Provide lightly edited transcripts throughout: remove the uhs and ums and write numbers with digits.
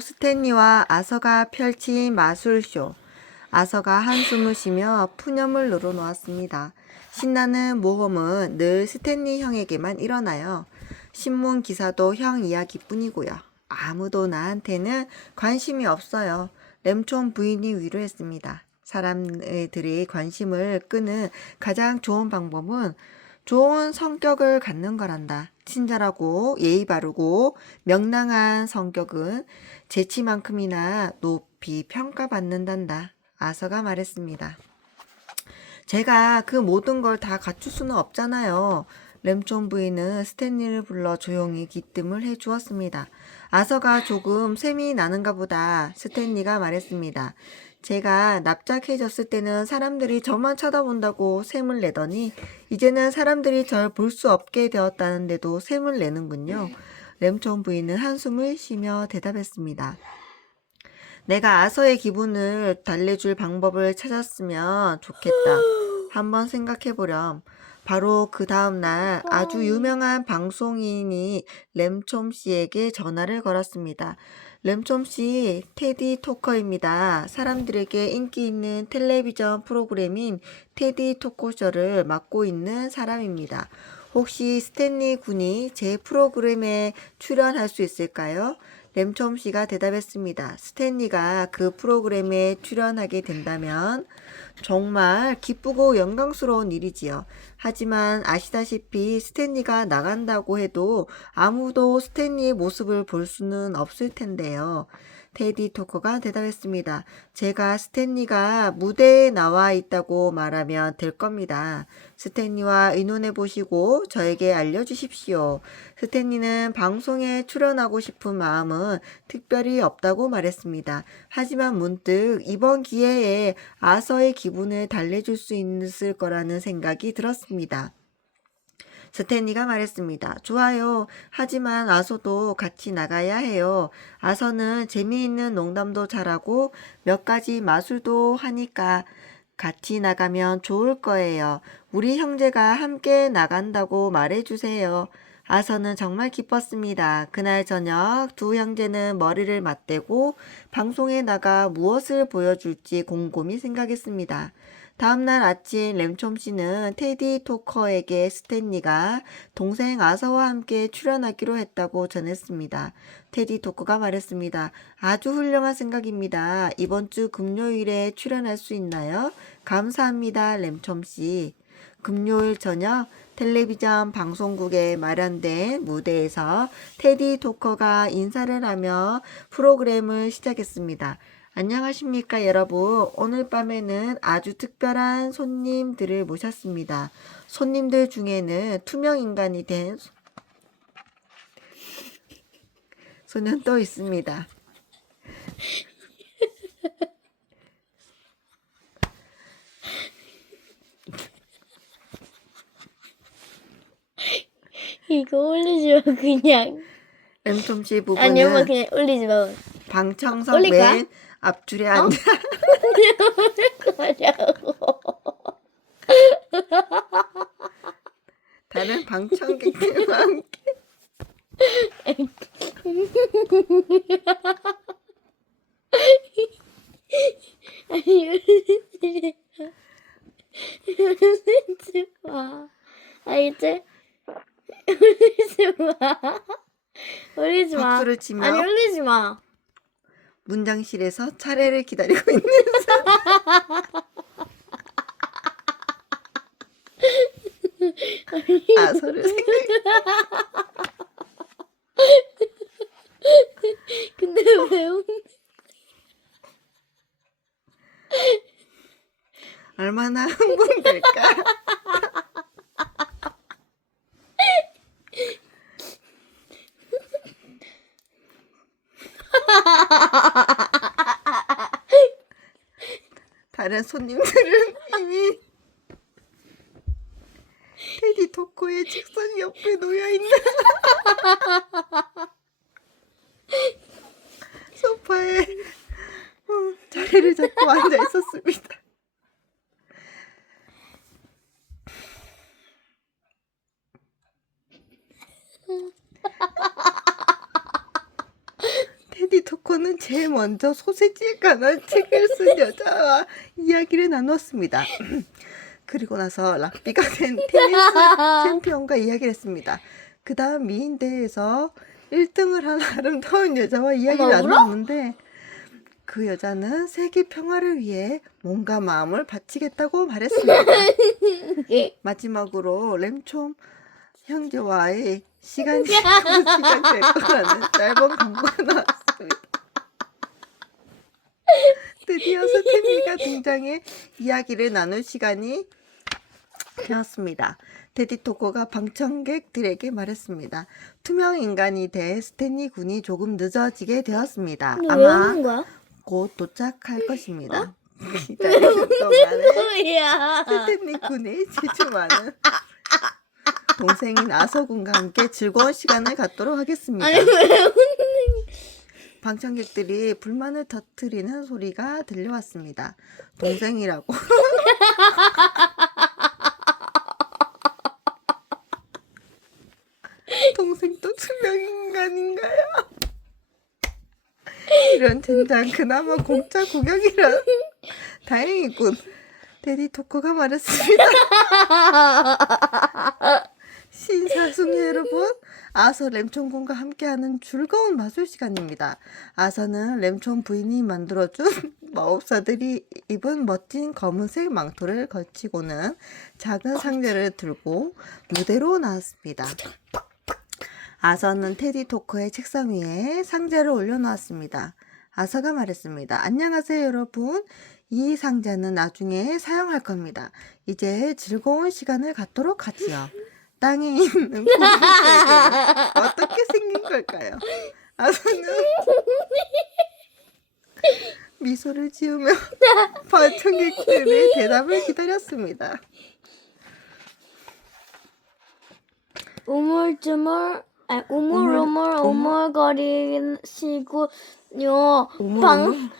스탠리와 아서가 펼친 마술쇼. 아서가 한숨을 쉬며 푸념을 늘어놓았습니다. 신나는 모험은 늘 스탠리 형에게만 일어나요. 신문 기사도 형 이야기뿐이고요. 아무도 나한테는 관심이 없어요. 램촌 부인이 위로했습니다. 사람들이 관심을 끄는 가장 좋은 방법은 좋은 성격을 갖는 거란다. 친절하고 예의 바르고 명랑한 성격은 재치만큼이나 높이 평가받는단다. 아서가 말했습니다. 제가 그 모든 걸 다 갖출 수는 없잖아요. 램촌 부인은 스탠리를 불러 조용히 기뜸을 해주었습니다. 아서가 조금 셈이 나는가 보다. 스탠리가 말했습니다. 제가 납작해졌을 때는 사람들이 저만 쳐다본다고 셈을 내더니 이제는 사람들이 절 볼 수 없게 되었다는데도 셈을 내는군요. 램촌 부인은 한숨을 쉬며 대답했습니다. 내가 아서의 기분을 달래줄 방법을 찾았으면 좋겠다. 한번 생각해보렴. 바로 그 다음날 아주 유명한 방송인이 램촌 씨에게 전화를 걸었습니다. 램촌 씨, 테디 토커입니다. 사람들에게 인기 있는 텔레비전 프로그램인 테디 토커쇼를 맡고 있는 사람입니다. 혹시 스탠리 군이 제 프로그램에 출연할 수 있을까요? 램촌 씨가 대답했습니다. 스탠리가 그 프로그램에 출연하게 된다면 정말 기쁘고 영광스러운 일이지요. 하지만 아시다시피 스탠리가 나간다고 해도 아무도 스탠리의 모습을 볼 수는 없을 텐데요. 테디 토커가 대답했습니다. 제가 스탠리가 무대에 나와 있다고 말하면 될 겁니다. 스탠리와 의논해 보시고 저에게 알려주십시오. 스탠리는 방송에 출연하고 싶은 마음은 특별히 없다고 말했습니다. 하지만 문득 이번 기회에 아서의 기분을 달래줄 수 있을 거라는 생각이 들었습니다. 스탠리가 말했습니다. 좋아요. 하지만 아서도 같이 나가야 해요. 아서는 재미있는 농담도 잘하고 몇 가지 마술도 하니까 같이 나가면 좋을 거예요. 우리 형제가 함께 나간다고 말해주세요. 아서는 정말 기뻤습니다. 그날 저녁 두 형제는 머리를 맞대고 방송에 나가 무엇을 보여줄지 곰곰이 생각했습니다. 다음날 아침 램촌 씨는 테디 토커에게 스탠리가 동생 아서와 함께 출연하기로 했다고 전했습니다. 테디 토커가 말했습니다. 아주 훌륭한 생각입니다. 이번 주 금요일에 출연할 수 있나요? 감사합니다, 램촌 씨. 금요일 저녁 텔레비전 방송국에 마련된 무대에서 테디 토커가 인사를 하며 프로그램을 시작했습니다. 안녕하십니까 여러분. 오늘 밤에는 아주 특별한 손님들을 모셨습니다. 손님들 중에는 투명인간이 된 소년 또 있습니다. 이거 올리지 마 그냥. 램톰 씨 아니 엄마 부부는 그냥 올리지 마. 방청석 올릴 거야? 맨 앞줄에 앉아 그러냐고. 다른 방청객들과 함께 아니 올리지 마. 알겠지? 올리지 마. 올리지 마. 박수를 치며 아니 올리지 마. 문장실에서 차례를 기다리고 있는 아서를 생각. 근데 왜 웃는? 얼마나 흥분될까? 다른 손님들은 이미 테디 토코의 책상 옆에 놓여있는 소파에 자리를 잡고 앉아 있었습니다. 테디 토코 아서는 제일 먼저 소세지에 관한 책을 쓴 여자와 이야기를 나눴습니다. 그리고 나서 락비가 된 테니스 챔피언과 이야기를 했습니다. 그 다음 미인대회에서 1등을 한 아름다운 여자와 이야기를 어머, 울어? 나눴는데 그 여자는 세계 평화를 위해 몸과 마음을 바치겠다고 말했습니다. 마지막으로 램촌 형제와의 시간이 될 거라는 짧은 광고가 나왔습니다. 드디어 스탠리가 등장해 이야기를 나눌 시간이 되었습니다. 테디 토코가 방청객들에게 말했습니다. 투명 인간이 될 스탠리 군이 조금 늦어지게 되었습니다. 근데 왜 아마 우는 거야? 곧 도착할 것입니다. 기다리는 동안에 뭐야? 스탠리 군이 지주 많은 동생인 아서 군과 함께 즐거운 시간을 갖도록 하겠습니다. 아니 왜 우는? 방청객들이 불만을 터뜨리는 소리가 들려왔습니다. 동생이라고. 동생도 투명인간인가요? 이런 젠장 그나마 공짜 구경이라 다행이군. 테디 토코가 말했습니다. 신사숙녀 여러분, 아서 램촌군과 함께하는 즐거운 마술 시간입니다. 아서는 램촌 부인이 만들어준 마법사들이 입은 멋진 검은색 망토를 걸치고는 작은 상자를 들고 무대로 나왔습니다. 아서는 테디 토커의 책상 위에 상자를 올려놓았습니다. 아서가 말했습니다. 안녕하세요 여러분. 이 상자는 나중에 사용할 겁니다. 이제 즐거운 시간을 갖도록 하지요. 땅에 있는 고기들에게 어떻게 생긴 걸까요? 아서는 미소를 지으며 방청객들의 대답을 기다렸습니다. 우물쭈물, 우물우물 우물거리시군요.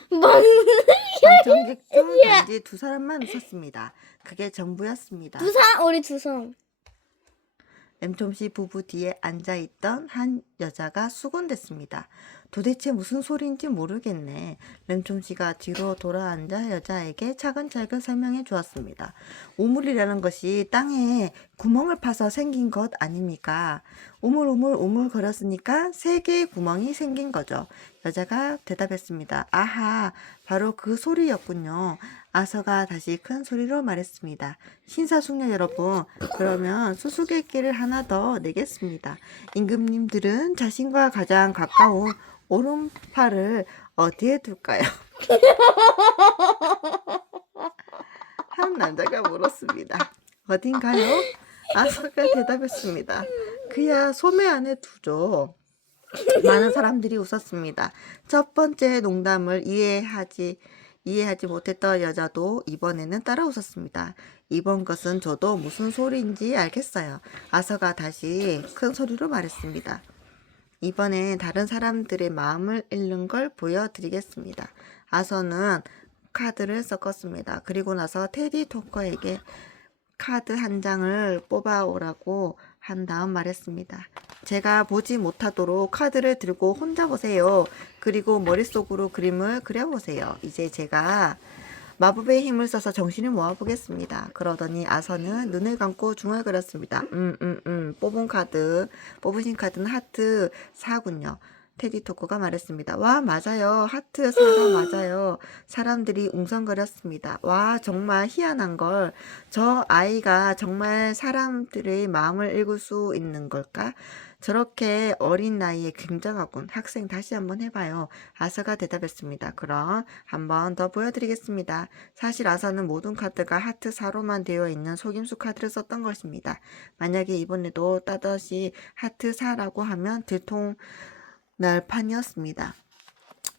방청객 중 단지 두 사람만 웃었습니다. 그게 전부였습니다. 우리 두성. 램톰씨 부부 뒤에 앉아있던 한 여자가 수군댔습니다. 도대체 무슨 소리인지 모르겠네. 램톰씨가 뒤로 돌아앉아 여자에게 차근차근 설명해 주었습니다. 우물이라는 것이 땅에 구멍을 파서 생긴 것 아닙니까? 우물 거렸으니까 세 개의 구멍이 생긴 거죠. 여자가 대답했습니다. 아하, 바로 그 소리였군요. 아서가 다시 큰 소리로 말했습니다. 신사숙녀 여러분, 그러면 수수께끼를 하나 더 내겠습니다. 임금님들은 자신과 가장 가까운 오른팔을 어디에 둘까요? 한 남자가 물었습니다. 어딘가요? 아서가 대답했습니다. 그야 소매 안에 두죠. 많은 사람들이 웃었습니다. 첫 번째 농담을 이해하지 못했던 여자도 이번에는 따라 웃었습니다. 이번 것은 저도 무슨 소리인지 알겠어요. 아서가 다시 큰 소리로 말했습니다. 이번엔 다른 사람들의 마음을 읽는 걸 보여드리겠습니다. 아서는 카드를 섞었습니다. 그리고 나서 테디 토커에게 카드 한 장을 뽑아오라고 한 다음 말했습니다. 제가 보지 못하도록 카드를 들고 혼자 보세요. 그리고 머릿속으로 그림을 그려보세요. 이제 제가 마법의 힘을 써서 정신을 모아보겠습니다. 그러더니 아서는 눈을 감고 중얼거렸습니다. 뽑으신 카드는 하트 4군요. 테디 토코가 말했습니다. 와, 맞아요. 하트 4가 맞아요. 사람들이 웅성거렸습니다. 와, 정말 희한한걸. 저 아이가 정말 사람들의 마음을 읽을 수 있는 걸까? 저렇게 어린 나이에 굉장하군. 학생 다시 한번 해봐요. 아서가 대답했습니다. 그럼 한번 더 보여드리겠습니다. 사실 아서는 모든 카드가 하트 4로만 되어 있는 속임수 카드를 썼던 것입니다. 만약에 이번에도 따듯이 하트 4라고 하면 들통 날 판이었습니다.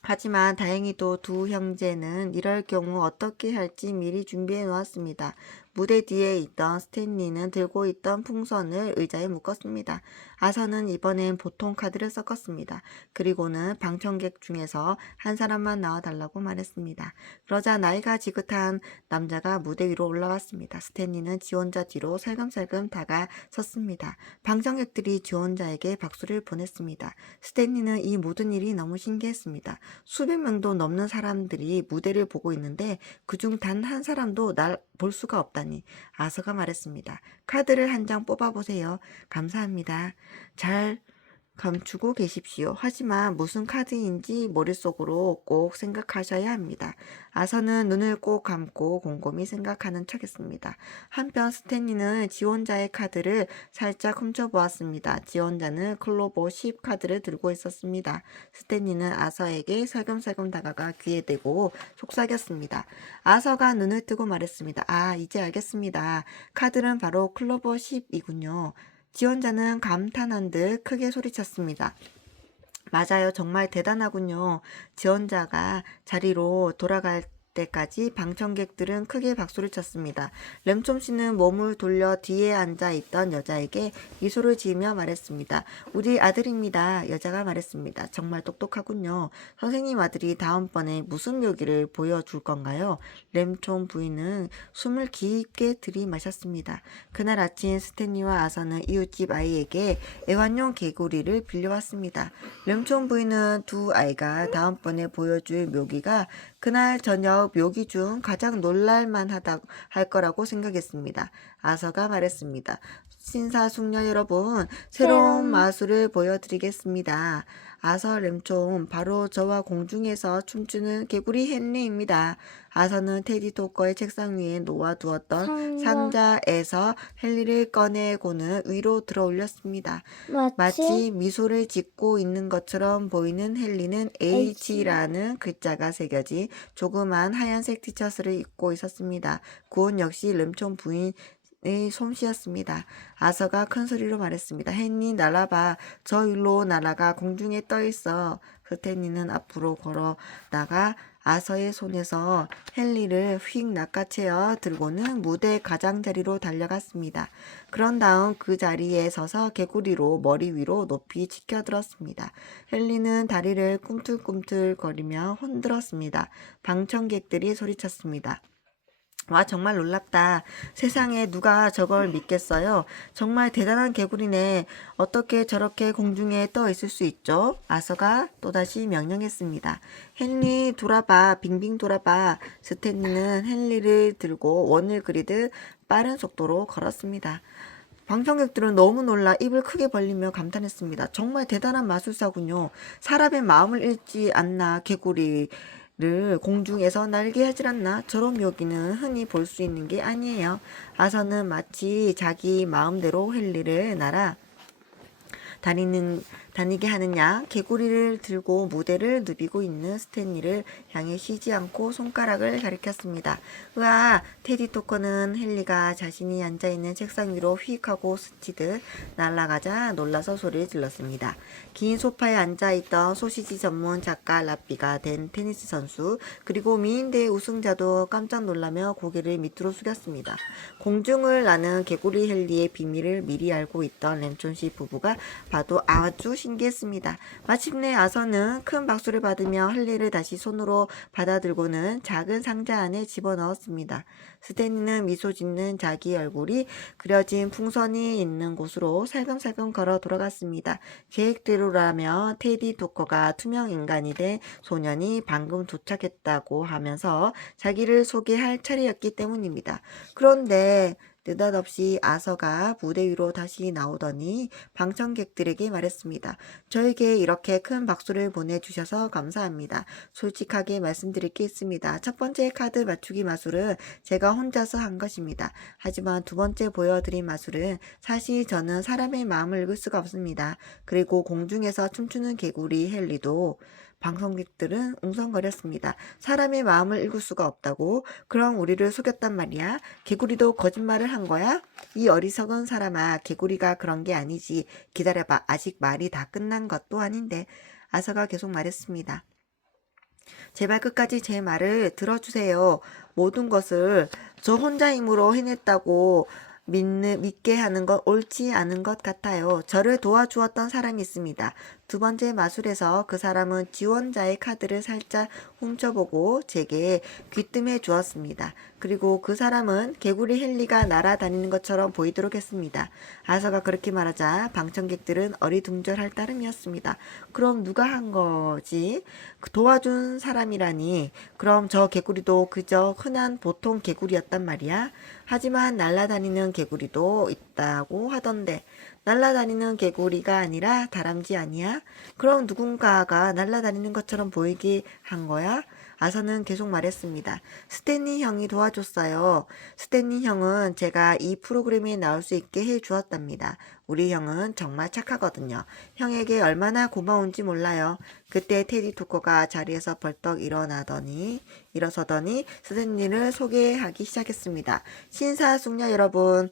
하지만 다행히도 두 형제는 이럴 경우 어떻게 할지 미리 준비해 놓았습니다. 무대 뒤에 있던 스탠리는 들고 있던 풍선을 의자에 묶었습니다. 아서는 이번엔 보통 카드를 섞었습니다. 그리고는 방청객 중에서 한 사람만 나와달라고 말했습니다. 그러자 나이가 지긋한 남자가 무대 위로 올라왔습니다. 스탠리는 지원자 뒤로 살금살금 다가섰습니다. 방청객들이 지원자에게 박수를 보냈습니다. 스탠리는 이 모든 일이 너무 신기했습니다. 수백 명도 넘는 사람들이 무대를 보고 있는데 그중 단 한 사람도 날 볼 수가 없다니. 아서가 말했습니다. 카드를 한 장 뽑아보세요. 감사합니다. 잘 감추고 계십시오. 하지만 무슨 카드인지 머릿속으로 꼭 생각하셔야 합니다. 아서는 눈을 꼭 감고 곰곰이 생각하는 척했습니다. 한편 스탠리는 지원자의 카드를 살짝 훔쳐보았습니다. 지원자는 클로버 10 카드를 들고 있었습니다. 스탠리는 아서에게 살금살금 다가가 귀에 대고 속삭였습니다. 아서가 눈을 뜨고 말했습니다. 아, 이제 알겠습니다. 카드는 바로 클로버 10이군요. 지원자는 감탄한 듯 크게 소리쳤습니다. 맞아요. 정말 대단하군요. 지원자가 자리로 돌아갈 때까지 방청객들은 크게 박수를 쳤습니다. 램촘 씨는 몸을 돌려 뒤에 앉아 있던 여자에게 미소를 지으며 말했습니다. 우리 아들입니다. 여자가 말했습니다. 정말 똑똑하군요. 선생님 아들이 다음번에 무슨 묘기를 보여줄 건가요? 램촘 부인은 숨을 깊게 들이마셨습니다. 그날 아침 스탠리와 아서는 이웃집 아이에게 애완용 개구리를 빌려왔습니다. 램촘 부인은 두 아이가 다음번에 보여줄 묘기가 그날 저녁 묘기 중 가장 놀랄만하다 할 거라고 생각했습니다. 아서가 말했습니다. 신사숙녀 여러분, 새로운 마술을 보여드리겠습니다. 아서 램촘, 바로 저와 공중에서 춤추는 개구리 헨리입니다. 아서는 테디 토커의 책상 위에 놓아두었던 상자에서 헨리를 꺼내고는 위로 들어 올렸습니다. 마치 미소를 짓고 있는 것처럼 보이는 헨리는 H라는 글자가 새겨진 조그만 하얀색 티셔츠를 입고 있었습니다. 그옷 역시 램촘 부인의 솜씨였습니다. 아서가 큰 소리로 말했습니다. 헨리 날아봐. 저 일로 날아가 공중에 떠 있어. 스탠리는 앞으로 걸어나가 아서의 손에서 헨리를 휙 낚아채어 들고는 무대 가장자리로 달려갔습니다. 그런 다음 그 자리에 서서 개구리로 머리 위로 높이 치켜들었습니다. 헨리는 다리를 꿈틀꿈틀 거리며 흔들었습니다. 방청객들이 소리쳤습니다. 와, 정말 놀랍다. 세상에 누가 저걸 믿겠어요? 정말 대단한 개구리네. 어떻게 저렇게 공중에 떠 있을 수 있죠? 아서가 또다시 명령했습니다. 헨리 돌아봐. 빙빙 돌아봐. 스탠리는 헨리를 들고 원을 그리듯 빠른 속도로 걸었습니다. 방청객들은 너무 놀라 입을 크게 벌리며 감탄했습니다. 정말 대단한 마술사군요. 사람의 마음을 읽지 않나 개구리 를 공중에서 날게 하질 않나. 저런 묘기는 흔히 볼 수 있는 게 아니에요. 아서는 마치 자기 마음대로 헨리를 날아 다니게 하느냐. 개구리를 들고 무대를 누비고 있는 스탠리를 향해 쉬지 않고 손가락을 가리켰습니다. 으아, 테디 토커는 헨리가 자신이 앉아있는 책상 위로 휙 하고 스치듯 날아가자 놀라서 소리를 질렀습니다. 긴 소파에 앉아있던 소시지 전문 작가 라삐가 된 테니스 선수 그리고 미인대회 우승자도 깜짝 놀라며 고개를 밑으로 숙였습니다. 공중을 나는 개구리 헨리의 비밀을 미리 알고 있던 램촌 씨 부부가 봐도 아주 신기했습니다. 마침내 아서는 큰 박수를 받으며 헨리를 다시 손으로 받아들고는 작은 상자 안에 집어넣었습니다. 스탠리는 미소 짓는 자기 얼굴이 그려진 풍선이 있는 곳으로 살금살금 걸어 돌아갔습니다. 계획대로라면 테디 토커가 투명 인간이 된 소년이 방금 도착했다고 하면서 자기를 소개할 차례였기 때문입니다. 그런데 느닷없이 아서가 무대 위로 다시 나오더니 방청객들에게 말했습니다. 저에게 이렇게 큰 박수를 보내주셔서 감사합니다. 솔직하게 말씀드릴 게 있습니다. 첫 번째 카드 맞추기 마술은 제가 혼자서 한 것입니다. 하지만 두 번째 보여드린 마술은 사실 저는 사람의 마음을 읽을 수가 없습니다. 그리고 공중에서 춤추는 개구리 헨리도 방청객들은 웅성거렸습니다. 사람의 마음을 읽을 수가 없다고? 그럼 우리를 속였단 말이야? 개구리도 거짓말을 한 거야? 이 어리석은 사람아, 개구리가 그런 게 아니지. 기다려봐. 아직 말이 다 끝난 것도 아닌데. 아서가 계속 말했습니다. 제발 끝까지 제 말을 들어주세요. 모든 것을 저 혼자 힘으로 해냈다고 믿게 하는 건 옳지 않은 것 같아요. 저를 도와주었던 사람이 있습니다. 두 번째 마술에서 그 사람은 지원자의 카드를 살짝 훔쳐보고 제게 귀뜸해 주었습니다. 그리고 그 사람은 개구리 헨리가 날아다니는 것처럼 보이도록 했습니다. 아서가 그렇게 말하자 방청객들은 어리둥절할 따름이었습니다. 그럼 누가 한 거지? 도와준 사람이라니. 그럼 저 개구리도 그저 흔한 보통 개구리였단 말이야? 하지만 날아다니는 개구리도 있다고 하던데 날아다니는 개구리가 아니라 다람쥐 아니야? 그럼 누군가가 날아다니는 것처럼 보이게 한 거야? 아서는 계속 말했습니다. 스탠리 형이 도와줬어요. 스탠리 형은 제가 이 프로그램에 나올 수 있게 해주었답니다. 우리 형은 정말 착하거든요. 형에게 얼마나 고마운지 몰라요. 그때 테디 토커가 자리에서 벌떡 일어서더니 스탠리를 소개하기 시작했습니다. 신사숙녀 여러분,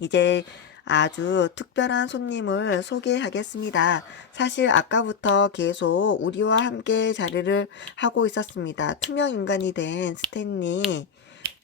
이제 아주 특별한 손님을 소개하겠습니다. 사실 아까부터 계속 우리와 함께 자리를 하고 있었습니다. 투명 인간이 된 스탠리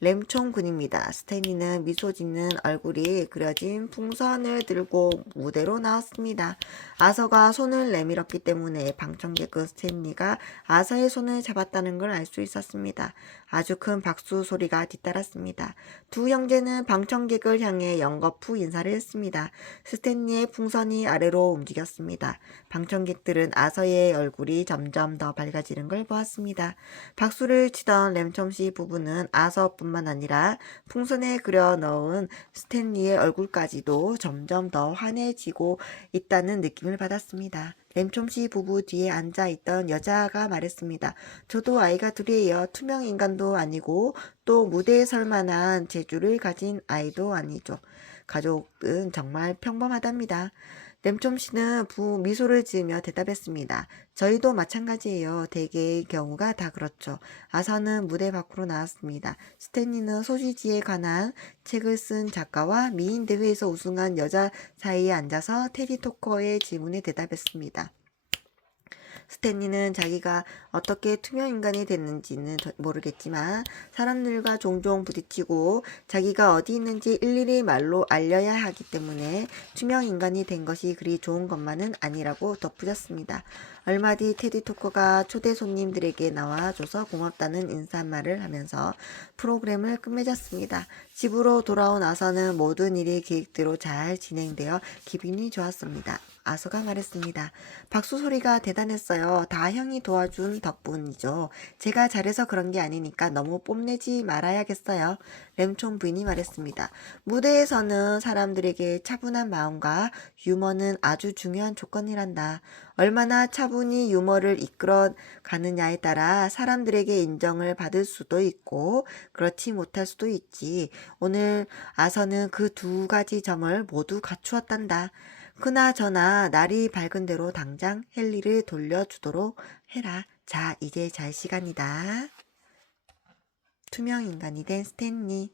램총 군입니다. 스탠리는 미소 짓는 얼굴이 그려진 풍선을 들고 무대로 나왔습니다. 아서가 손을 내밀었기 때문에 방청객은 스탠리가 아서의 손을 잡았다는 걸 알 수 있었습니다. 아주 큰 박수 소리가 뒤따랐습니다. 두 형제는 방청객을 향해 연거푸 인사를 했습니다. 스탠리의 풍선이 아래로 움직였습니다. 방청객들은 아서의 얼굴이 점점 더 밝아지는 걸 보았습니다. 박수를 치던 램첨씨 부부는 아서뿐만 아니라 풍선에 그려 넣은 스탠리의 얼굴까지도 점점 더 환해지고 있다는 느낌을 받았습니다. 램첨씨 부부 뒤에 앉아있던 여자가 말했습니다. 저도 아이가 둘이에요. 투명 인간도 아니고 또 무대에 설 만한 재주를 가진 아이도 아니죠. 가족은 정말 평범하답니다. 램첨씨는 미소를 지으며 대답했습니다. 저희도 마찬가지예요. 대개의 경우가 다 그렇죠. 아서는 무대 밖으로 나왔습니다. 스탠리는 소시지에 관한 책을 쓴 작가와 미인 대회에서 우승한 여자 사이에 앉아서 테디 토커의 질문에 대답했습니다. 스탠리는 자기가 어떻게 투명인간이 됐는지는 모르겠지만 사람들과 종종 부딪히고 자기가 어디 있는지 일일이 말로 알려야 하기 때문에 투명인간이 된 것이 그리 좋은 것만은 아니라고 덧붙였습니다. 얼마 뒤 테디 토커가 초대 손님들에게 나와줘서 고맙다는 인사말을 하면서 프로그램을 끝맺었습니다. 집으로 돌아온 아서는 모든 일이 계획대로 잘 진행되어 기분이 좋았습니다. 아서가 말했습니다. 박수 소리가 대단했어요. 다 형이 도와준 덕분이죠. 제가 잘해서 그런 게 아니니까 너무 뽐내지 말아야겠어요. 램총 부인이 말했습니다. 무대에서는 사람들에게 차분한 마음과 유머는 아주 중요한 조건이란다. 얼마나 차분히 유머를 이끌어 가느냐에 따라 사람들에게 인정을 받을 수도 있고 그렇지 못할 수도 있지. 오늘 아서는 그 두 가지 점을 모두 갖추었단다. 그나저나 날이 밝은 대로 당장 헨리를 돌려주도록 해라. 자, 이제 잘 시간이다. 투명 인간이 된 스탠리.